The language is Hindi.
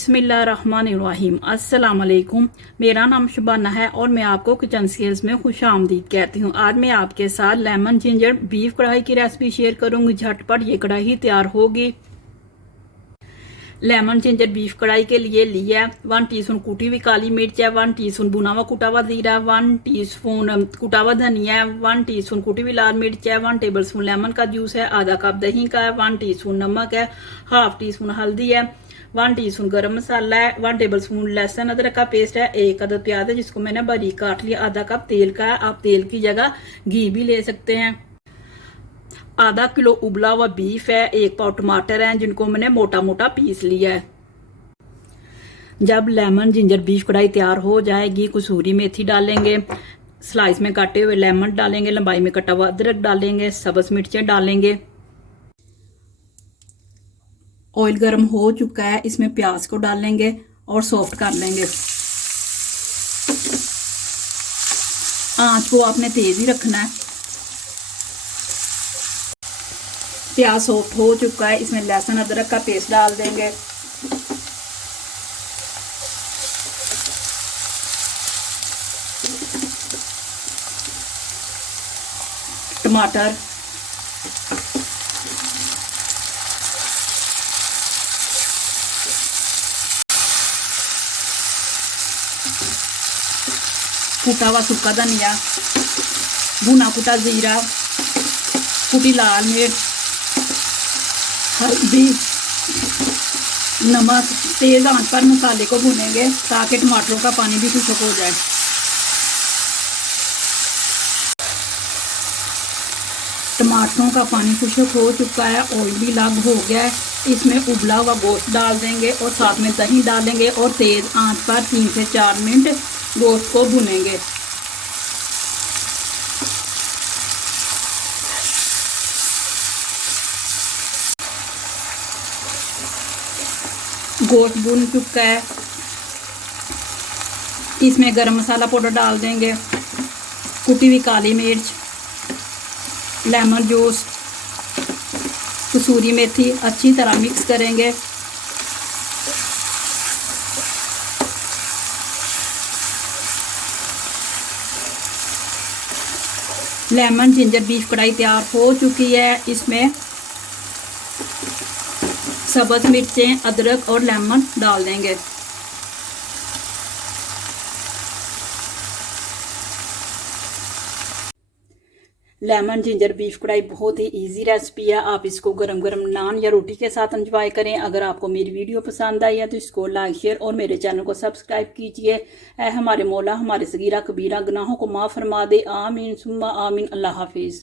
बिस्मिल्लाहिर्रहमानिर्रहीम। अस्सलाम वालेकुम। मेरा नाम शबाना है और मैं आपको किचन स्किल्स में खुश आमदीद कहती हूँ। आज मैं आपके साथ लेमन जिंजर बीफ कढ़ाई की रेसिपी शेयर करूंगी। झटपट ये कढ़ाई तैयार होगी। लेमन जिंजर बीफ कढ़ाई के लिए लिया 1 टीस्पून कुटी हुई काली मिर्च है, 1 टीस्पून भुना हुआ कुटा हुआ जीरा, 1 टीस्पून कुटा हुआ धनिया है, 1 टीस्पून कुटी हुई लाल मिर्च है, 1 टेबलस्पून लेमन का जूस है, आधा कप दही का है, 1 टीस्पून नमक है, हाफ टीस्पून हल्दी है, 1 टीस्पून गरम मसाला है, 1 टेबलस्पून लहसुन अदरक का पेस्ट है, 1 अदद प्याज है जिसको मैंने बारीक काट लिया, आधा कप तेल का है। आप तेल की जगह घी भी ले सकते हैं। आधा किलो उबला हुआ बीफ है, 1 पाव टमाटर है जिनको मैंने मोटा मोटा पीस लिया है। जब लेमन जिंजर बीफ कढ़ाई तैयार हो जाएगी, कसूरी मेथी डालेंगे, स्लाइस में काटे हुए लेमन डालेंगे, लंबाई में कटा हुआ अदरक डालेंगे, सब्ज मिर्चें डालेंगे। ऑयल गर्म हो चुका है, इसमें प्याज को डालेंगे और सॉफ्ट कर लेंगे। आंच को आपने तेज ही रखना है। प्याज सॉफ्ट हो चुका है, इसमें लहसुन अदरक का पेस्ट डाल देंगे। टमाटर, कुटा हुआ सूखा धनिया, भुना कुटा जीरा, कुटी लाल मिर्च, हल्दी, नमक। तेज आंच पर मसाले को भुनेंगे ताकि टमाटरों का पानी भी खुश्क हो जाए। टमाटरों का पानी खुश्क हो चुका है, ऑयल भी अलग हो गया है। इसमें उबला हुआ गोश्त डाल देंगे और साथ में दही डालेंगे और तेज आंच पर 3 से 4 मिनट गोश्त को भुनेंगे। गोश्त भुन चुका है, इसमें गरम मसाला पाउडर डाल देंगे, कुटी हुई काली मिर्च, लेमन जूस, कसूरी मेथी। अच्छी तरह मिक्स करेंगे। लेमन जिंजर बीफ कढ़ाई तैयार हो चुकी है। इसमें सब्ज मिर्चें, अदरक और लेमन डाल देंगे। लेमन जिंजर बीफ कढ़ाई बहुत ही इजी रेसिपी है। आप इसको गरम गरम नान या रोटी के साथ एंजॉय करें। अगर आपको मेरी वीडियो पसंद आई है तो इसको लाइक, शेयर और मेरे चैनल को सब्सक्राइब कीजिए। ऐ हमारे मौला हमारे सगीरा कबीरा गुनाहों को माफ़ फरमा दे। आमीन सुम्मा आमीन। अल्लाह हाफिज़।